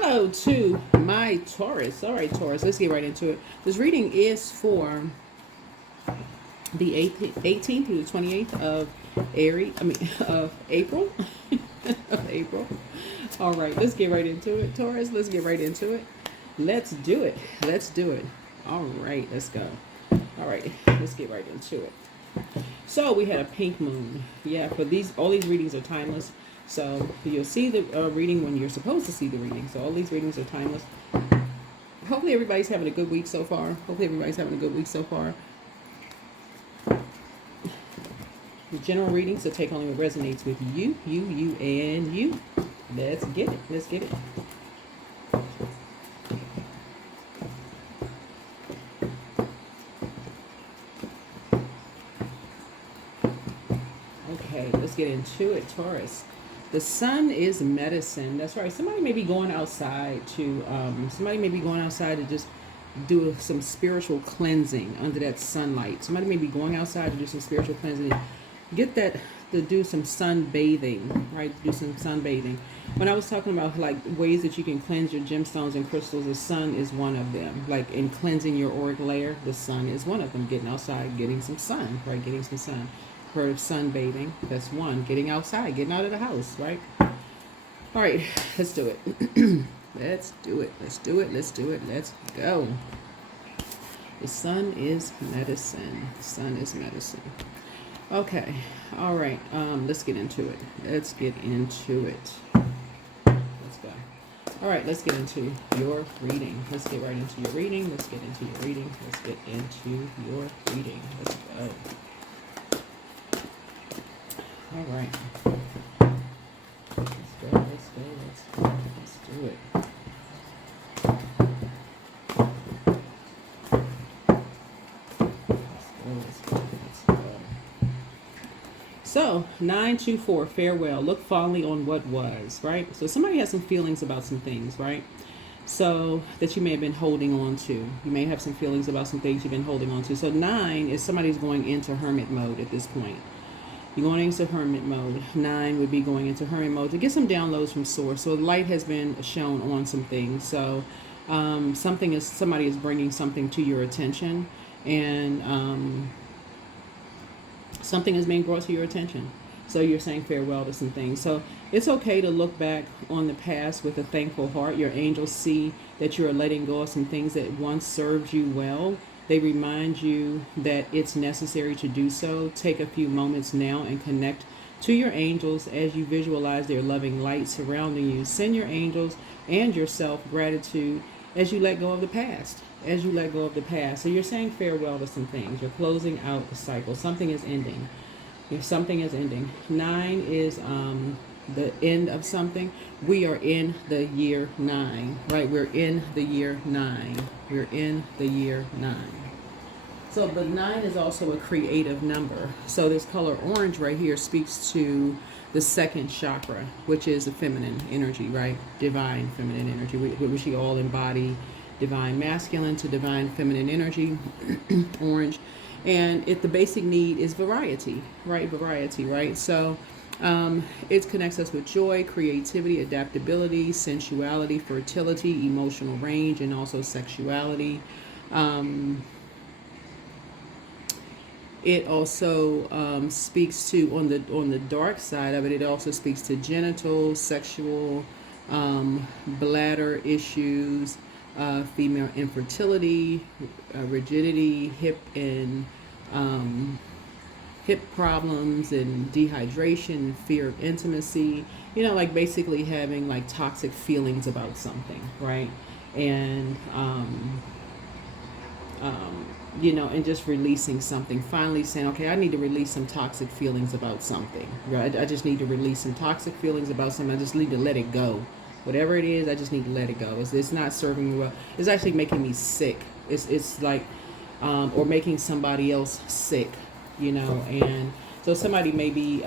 Hello to my Taurus. All right, Taurus, let's get right into it. This reading is for the 18th through the 28th of of April. of April. All right, let's get right into it, Taurus. Let's get right into it. Let's do it. Let's do it. All right, let's go. All right, let's get right into it. So we had a pink moon. Yeah, for all these readings are timeless. So you'll see the reading when you're supposed to see the reading. So all these readings are timeless. Hopefully everybody's having a good week so far. The general reading, so take only what resonates with you, and you. Let's get it. Let's get it. Okay, let's get into it, Taurus. The sun is medicine. That's right. Somebody may be going outside to just do some spiritual cleansing under that sunlight. Somebody may be going outside to do some spiritual cleansing. Get that to do some sunbathing, right? Do some sunbathing. When I was talking about like ways that you can cleanse your gemstones and crystals, the sun is one of them. Like in cleansing your auric layer, the sun is one of them. Getting outside, getting some sun, right? Getting some sun. Heard of sunbathing? That's one. Getting outside, getting out of the house, right? All right, let's do it. Let's do it. Let's do it. Let's do it. Let's go. The sun is medicine. The sun is medicine. Okay. All right. Let's get into it. Let's get into it. Let's go. All right. Let's get into your reading. Let's get right into your reading. Let's get into your reading. Let's get into your reading. Let's go. All right. Let's go. Let's do it. Let's go. So, 924, farewell. Look fondly on what was, right? So somebody has some feelings about some things, right? So that you may have been holding on to. You may have some feelings about some things you've been holding on to. So 9 is somebody's going into hermit mode at this point. You're going into hermit mode. 9 would be going into hermit mode to get some downloads from source. So light has been shown on some things. So somebody is bringing something to your attention, and something is being brought to your attention. So you're saying farewell to some things. So it's okay to look back on the past with a thankful heart. Your angels see that you are letting go of some things that once served you well. They remind you that it's necessary to do so. Take a few moments now and connect to your angels as you visualize their loving light surrounding you. Send your angels and yourself gratitude as you let go of the past. So you're saying farewell to some things. You're closing out the cycle. Something is ending. Something is ending. 9 is the end of something. We are in the year 9, right? We're in the year 9. We're in the year 9. So the 9 is also a creative number. So this color orange right here speaks to the second chakra, which is the feminine energy, right? Divine feminine energy, which we all embody. Divine masculine to divine feminine energy, orange. And the basic need is variety, right? Variety, right? So it connects us with joy, creativity, adaptability, sensuality, fertility, emotional range, and also sexuality. It also speaks to, on the dark side of it, it also speaks to genitals, sexual, bladder issues, female infertility, rigidity, hip problems, and dehydration, fear of intimacy, like basically having like toxic feelings about something, right? And and just releasing something, finally saying, okay, I need to release some toxic feelings about something, right? I just need to release some toxic feelings about something. I just need to let it go. Whatever it is, I just need to let it go. It's not serving me well. It's actually making me sick. It's like, or making somebody else sick, and so somebody may be,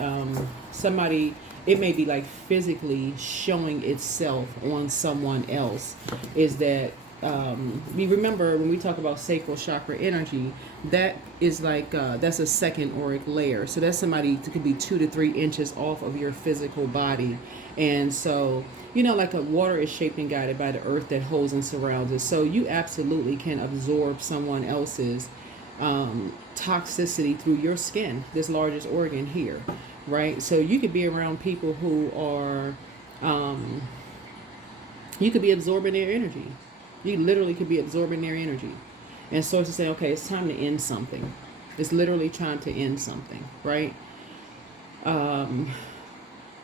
it may be like physically showing itself on someone else, is that we remember when we talk about sacral chakra energy, that is like that's a second auric layer. So that's somebody that could be 2 to 3 inches off of your physical body. And so, you know, like a water is shaped and guided by the earth that holds and surrounds us. So you absolutely can absorb someone else's toxicity through your skin, this largest organ here, right? So you could be around people who are, you could be absorbing their energy. You literally could be absorbing their energy. And sources say, okay, it's time to end something. It's literally trying to end something, right?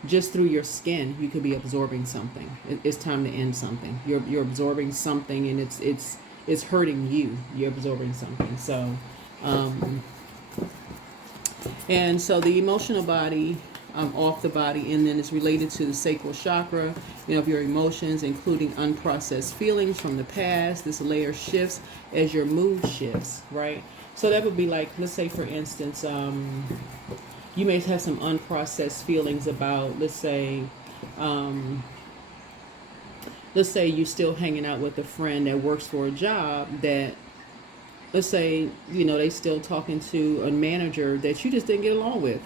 Just through your skin, you could be absorbing something. It's time to end something. You're absorbing something, and it's hurting you. You're absorbing something. So, and so the emotional body, off the body, and then it's related to the sacral chakra, you know, of your emotions, including unprocessed feelings from the past. This layer shifts as your mood shifts, right? So that would be like, let's say, for instance, you may have some unprocessed feelings about, let's say you're still hanging out with a friend that works for a job that, let's say, you know, they still talking to a manager that you just didn't get along with.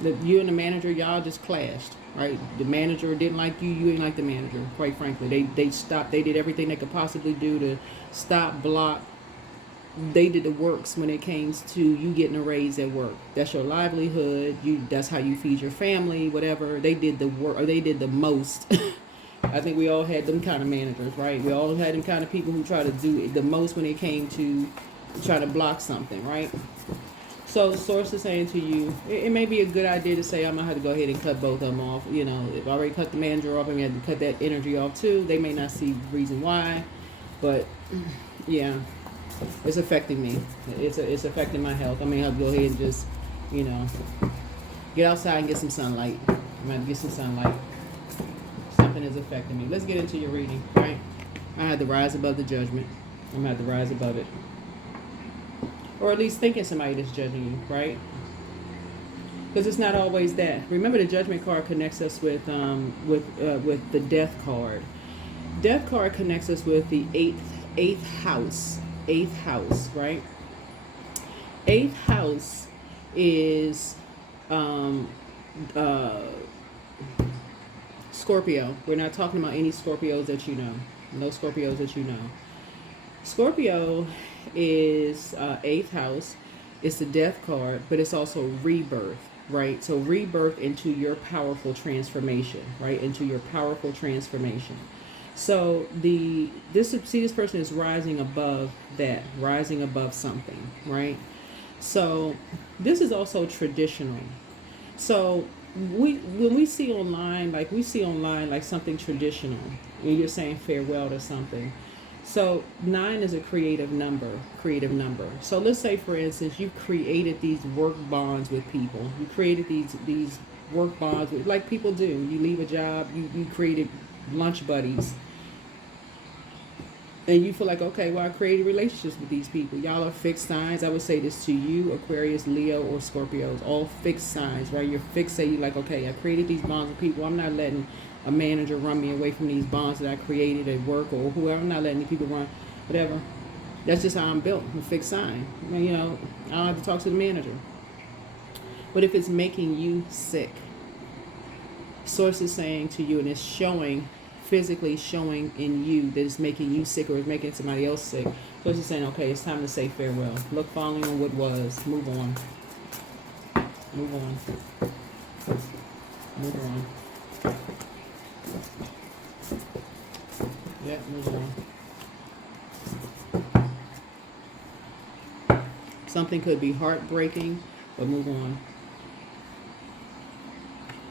That you and the manager, y'all just clashed, right? The manager didn't like you, you didn't like the manager, quite frankly. They stopped, they did everything they could possibly do to stop, block. They did the works when it came to you getting a raise at work. That's your livelihood. That's how you feed your family, whatever. They did the work, or they did the most. I think we all had them kind of managers, right? We all had them kind of people who try to do the most when it came to try to block something, right? So the source is saying to you, it may be a good idea to say, I'm going to have to go ahead and cut both of them off. You know, if I already cut the manager off, I'm going to have to cut that energy off too. They may not see the reason why, but yeah, it's affecting me. It's affecting my health. I may have to go ahead and just, you know, get outside and get some sunlight. I'm going to have to get some sunlight. Something is affecting me. Let's get into your reading, right? I had to rise above the judgment. I'm going to have to rise above it. Or at least thinking somebody that's judging you, right? Because it's not always that. Remember, the judgment card connects us with the death card. Death card connects us with the eighth house. Eighth house, right? Eighth house is Scorpio. We're not talking about any Scorpios that you know. No Scorpios that you know. Scorpio is eighth house. It's the death card, but it's also rebirth, right? So rebirth into your powerful transformation, right? Into your powerful transformation. So this person is rising above that, rising above something, right? So this is also traditional. So when we see online like something traditional, when you're saying farewell to something. So 9 is a creative number. So let's say, for instance, you've created these work bonds with people. You created these work bonds with, like people do. You leave a job, you created lunch buddies. And you feel like, okay, well, I created relationships with these people. Y'all are fixed signs. I would say this to you, Aquarius, Leo, or Scorpios. All fixed signs, right? You're fixed. Say, you're like, okay, I created these bonds with people. I'm not letting a manager run me away from these bonds that I created at work or whoever. I'm not letting the people run, whatever. That's just how I'm built. I'm a fixed sign. You know, I don't have to talk to the manager. But if it's making you sick, source is saying to you, and it's showing, physically showing in you that it's making you sick or it's making somebody else sick. Source is saying, okay, it's time to say farewell. Look fondly on what was. Move on. Move on. Move on. Yeah, move on. Something could be heartbreaking, but move on.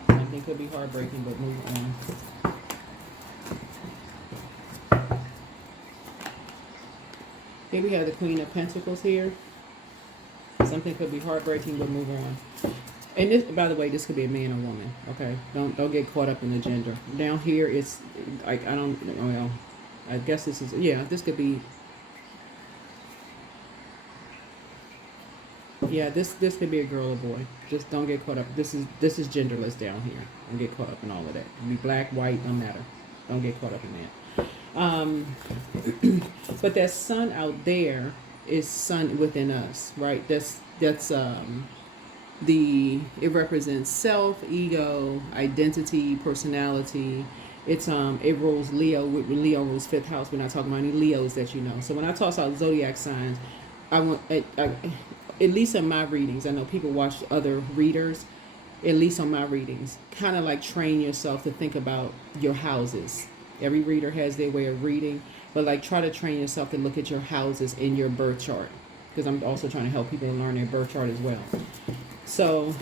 Something could be heartbreaking, but move on. Here we have the Queen of Pentacles here. Something could be heartbreaking, but move on. And this, by the way, this could be a man or woman. Okay, don't get caught up in the gender. Down here, it's like I guess this is, yeah, this could be. Yeah, this could be a girl or boy. Just don't get caught up. This is genderless down here. Don't get caught up in all of that. It can be black, white, no matter. Don't get caught up in that. Um, but that sun out there is sun within us, right? That's it represents self, ego, identity, personality. It rules Leo. Leo rules fifth house. We're not talking about any Leos that you know. So when I talk about zodiac signs, at least in my readings, I know people watch other readers. At least on my readings, kind of like train yourself to think about your houses. Every reader has their way of reading, but like try to train yourself to look at your houses in your birth chart, because I'm also trying to help people learn their birth chart as well. So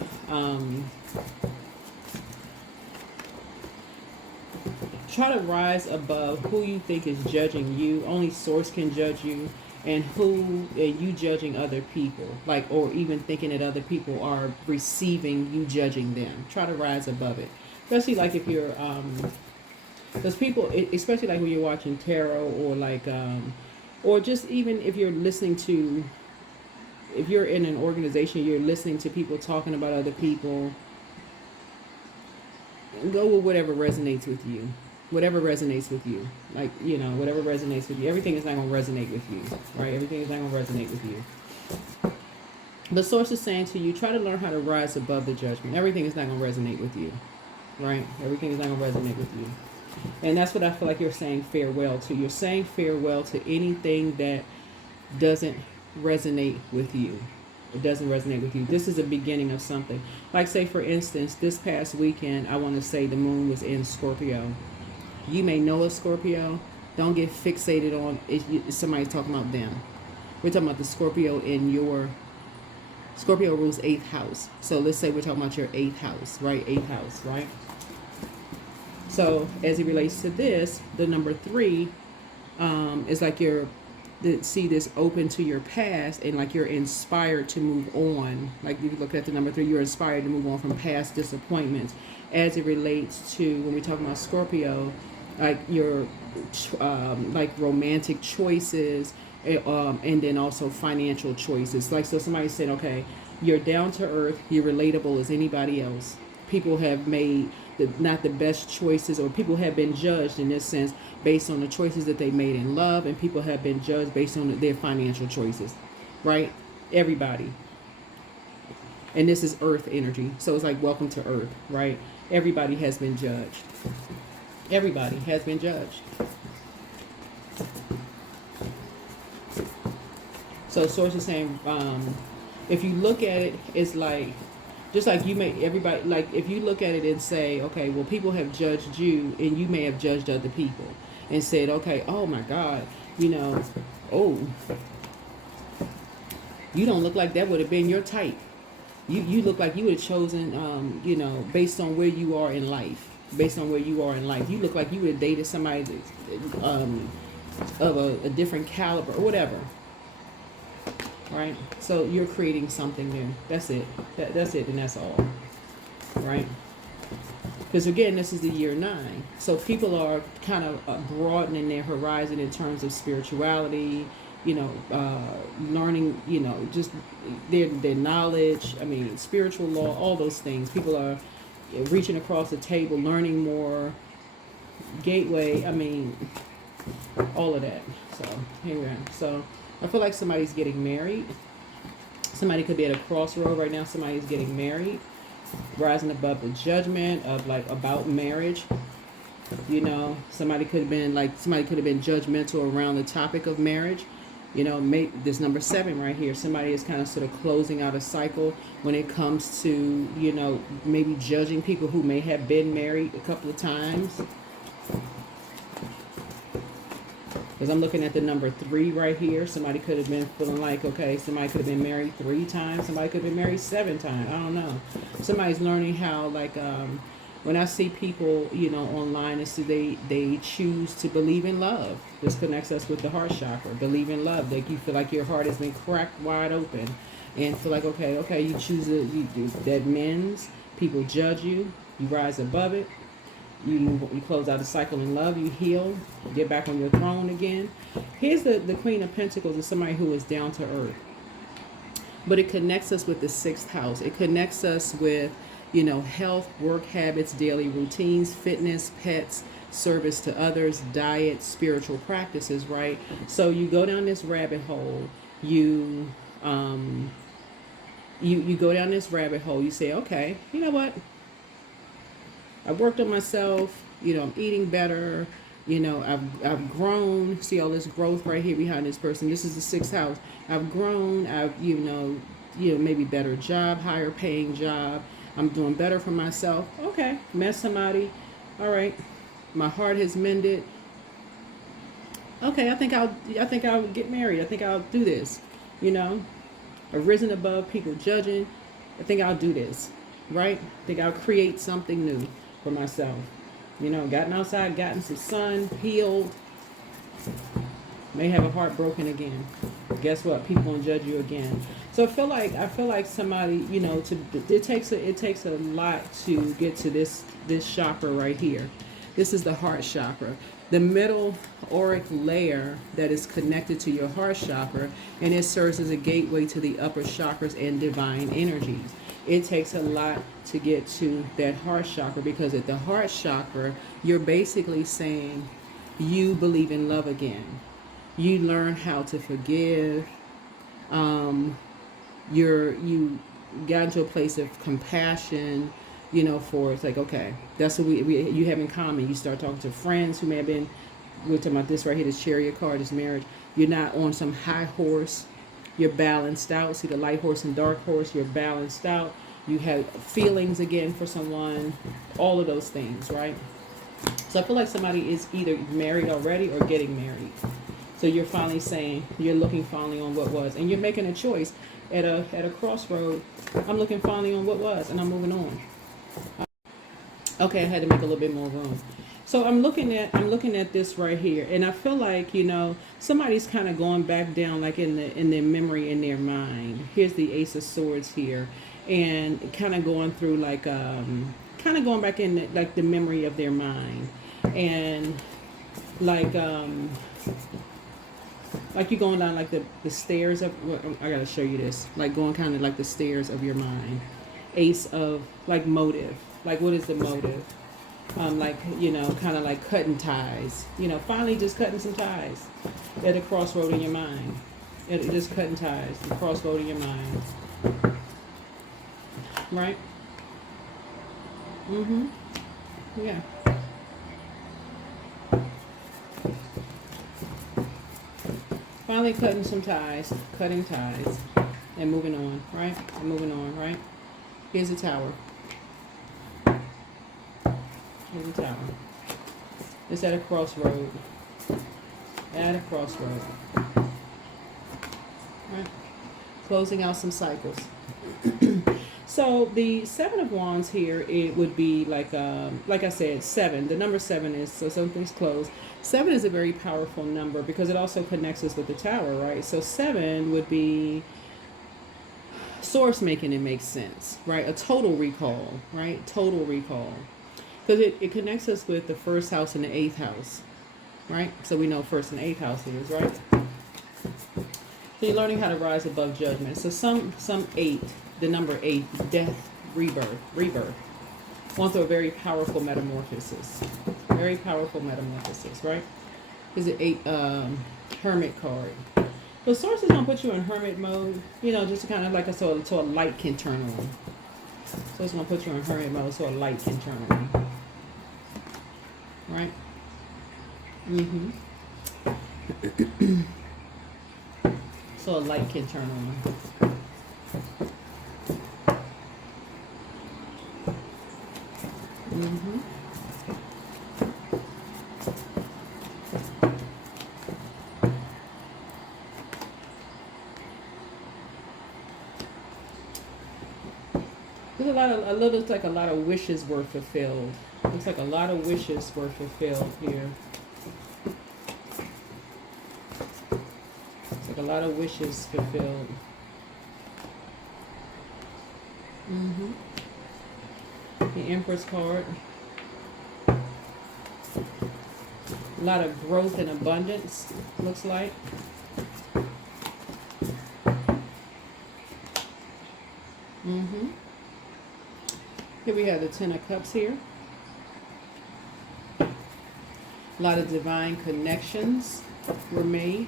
try to rise above who you think is judging you. Only source can judge you, and you judging other people, like, or even thinking that other people are receiving you judging them. Try to rise above it, especially like if you're because people, especially like when you're watching tarot, or like or just even if you're listening to, if you're in an organization, you're listening to people talking about other people. Go with whatever resonates with you. Whatever resonates with you. Like, whatever resonates with you. Everything is not going to resonate with you, right? Everything is not going to resonate with you. The source is saying to you, try to learn how to rise above the judgment. Everything is not going to resonate with you, right? Everything is not going to resonate with you. And that's what I feel like you're saying farewell to. You're saying farewell to anything that doesn't resonate with you. It doesn't resonate with you. This is the beginning of something. Like, say, for instance, this past weekend, I want to say the moon was in Scorpio. You may know a Scorpio. Don't get fixated on if somebody's talking about them. We're talking about the Scorpio in your... Scorpio rules 8th house. So let's say we're talking about your 8th house, right? 8th house, right? So as it relates to this, the number 3 is like see this open to your past, and like you're inspired to move on. Like if you look at the number 3, you're inspired to move on from past disappointments. As it relates to when we talk about Scorpio, like your like romantic choices, and then also financial choices. Like, so somebody said, okay, you're down to earth, you're relatable as anybody else. People have made not the best choices, or people have been judged in this sense based on the choices that they made in love, and people have been judged based on their financial choices, right? Everybody. And this is earth energy. So it's like, welcome to earth, right? Everybody has been judged. Everybody has been judged. So source is saying, if you look at it, it's like, just like you may, everybody, like if you look at it and say, okay, well, people have judged you, and you may have judged other people and said, okay, oh my God, oh, you don't look like that would have been your type. You look like you would have chosen, based on where you are in life. Based on where you are in life, you look like you would have dated somebody of a different caliber or whatever. Right? So you're creating something new. That's it. That's it, and that's all. Right? Because again, this is the year 9. So people are kind of broadening their horizon in terms of spirituality, learning, just their knowledge. I mean, spiritual law, all those things. People are reaching across the table, learning more. Gateway, I mean, all of that. So, here we are. So, I feel like somebody's getting married. Somebody could be at a crossroad right now. Somebody's getting married, rising above the judgment of like about marriage. Somebody could have been judgmental around the topic of marriage. This number 7 right here. Somebody is kind of sort of closing out a cycle when it comes to, maybe judging people who may have been married a couple of times. Because I'm looking at the number 3 right here. Somebody could have been feeling like, okay, somebody could have been married 3 times. Somebody could have been married 7 times. I don't know. Somebody's learning how, like, when I see people, online, it's they choose to believe in love. This connects us with the heart chakra. Believe in love. Like, you feel like your heart has been cracked wide open, and feel like, okay, you choose that mends. People judge you. You rise above it. You close out a cycle in love. You heal. Get back on your throne again. Here's the Queen of Pentacles is somebody who is down to earth. But it connects us with the 6th house. It connects us with, health, work habits, daily routines, fitness, pets, service to others, diet, spiritual practices, right? So you go down this rabbit hole, you you go down this rabbit hole, you say, okay, you know what? I've worked on myself, you know, I'm eating better, you know, I've grown. See all this growth right here behind this person. This is the sixth house. I've grown, I've, maybe better job, higher paying job. I'm doing better for myself. Okay, met somebody. All right. My heart has mended. Okay, I think I'll get married. I think I'll do this. You know, I've risen above people judging. I think I'll do this. Right? I think I'll create something new for myself. You know, gotten outside, gotten some sun, healed. May have a heart broken again. Guess what? People gonna judge you again. So I feel like somebody, you know, it takes a lot to get to this chakra right here. This is the heart chakra. The middle auric layer that is connected to your heart chakra, and it serves as a gateway to the upper chakras and divine energies. It takes a lot to get to that heart chakra, because at the heart chakra, you're basically saying you believe in love again. You learn how to forgive. You got into a place of compassion, you know, for it's like, okay, that's what you have in common. You start talking to friends who may have been, we're talking about this right here, this chariot card, this marriage. You're not on some high horse. You're balanced out. See the light horse and dark horse. You're balanced out. You have feelings again for someone. All of those things, right? So I feel like somebody is either married already or getting married. So you're finally saying, you're looking finally on what was, and you're making a choice at a crossroad. I'm looking finally on what was, and I'm moving on. Okay, I had to make a little bit more room. So I'm looking at this right here, and I feel like, you know, somebody's kind of going back down, like in their memory, in their mind. Here's the Ace of Swords here, and kind of going through like kind of going back in like the memory of their mind, and like you're going down like the stairs of, well, I gotta show you this, like going kind of like the stairs of your mind. Ace of like motive, like what is the motive? Like, you know, kind of like cutting ties, you know, finally just cutting some ties at a crossroad in your mind. Just cutting ties, the crossroad in your mind. Right? Mm-hmm. Yeah. Finally cutting some ties, and moving on, right? And moving on, right? Here's the Tower. Here's the Tower. It's at a crossroad. At a crossroad. Right? Closing out some cycles. So the Seven of Wands here, it would be like I said, 7. The number 7 is, so something's closed. 7 is a very powerful number because it also connects us with the Tower, right? So 7 would be source making it makes sense, right? A total recall, right? Total recall. Because it connects us with the first house and the 8th house, right? So we know first and 8th house is, right? So you're learning how to rise above judgment. So some 8, the number 8, death, rebirth. Going through a very powerful metamorphosis. Very powerful metamorphosis, right? Is it 8 hermit card. The source is gonna put you in hermit mode, you know, just to kind of like so a light can turn on. So it's gonna put you in hermit mode so a light can turn on. Right? Mm-hmm. So a light can turn on. Mm-hmm. There's looks like a lot of wishes were fulfilled. Looks like a lot of wishes were fulfilled here. Looks like a lot of wishes fulfilled. Mm-hmm. The Empress card. A lot of growth and abundance, looks like. Mm-hmm. Here we have the Ten of Cups here. A lot of divine connections were made.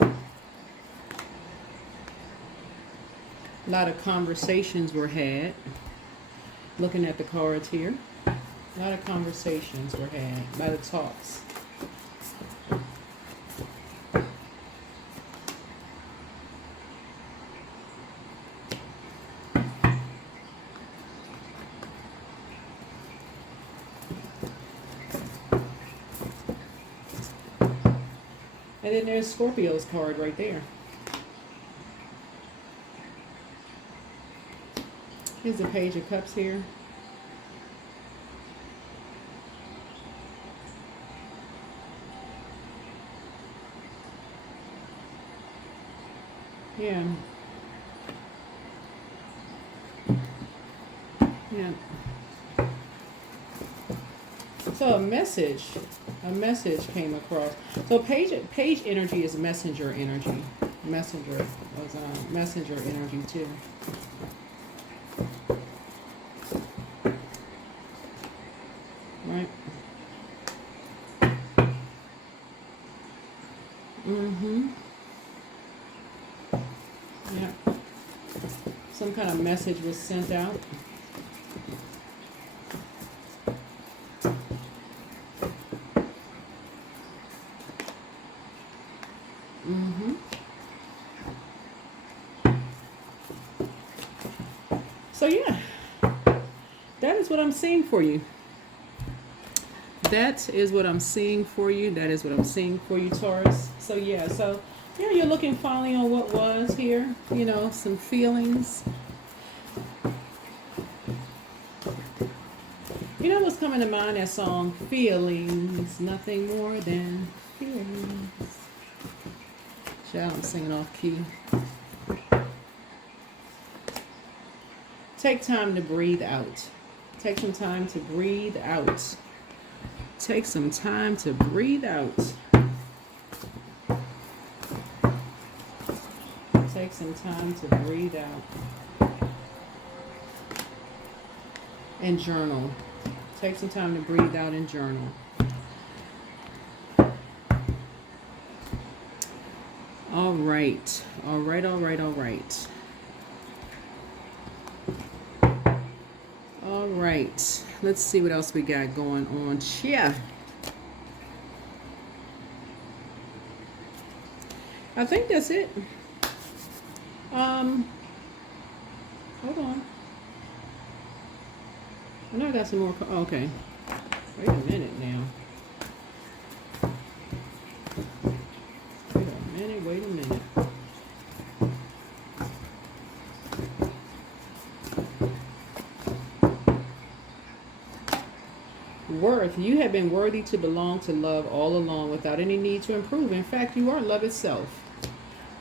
A lot of conversations were had. Looking at the cards here. A lot of conversations were had. A lot of talks. And then there's Scorpio's card right there. Here's the Page of Cups here. Yeah. Yeah. So a message came across. So page energy is messenger energy. Messenger was messenger energy too. Right. Yeah. Some kind of message was sent out. So yeah, that is what I'm seeing for you. That is what I'm seeing for you. That is what I'm seeing for you, Taurus. So yeah, you're looking finally on what was here. You know, some feelings. You know what's coming to mind? That song, Feelings, Nothing More Than Feelings. Child, I'm singing off key. Take time to breathe out. Take some time to breathe out. Take some time to breathe out. Take some time to breathe out. And journal. Take some time to breathe out and journal. All right. All right, all right, all right. All right. Let's see what else we got going on. Yeah. I think that's it. Hold on. I know I got some more. Okay. Wait a minute now. Wait a minute. Worth. You have been worthy to belong to love all along without any need to improve. In fact, you are love itself.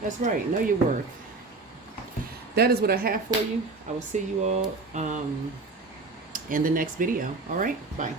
That's right. Know your worth. That is what I have for you. I will see you all in the next video. All right. Bye.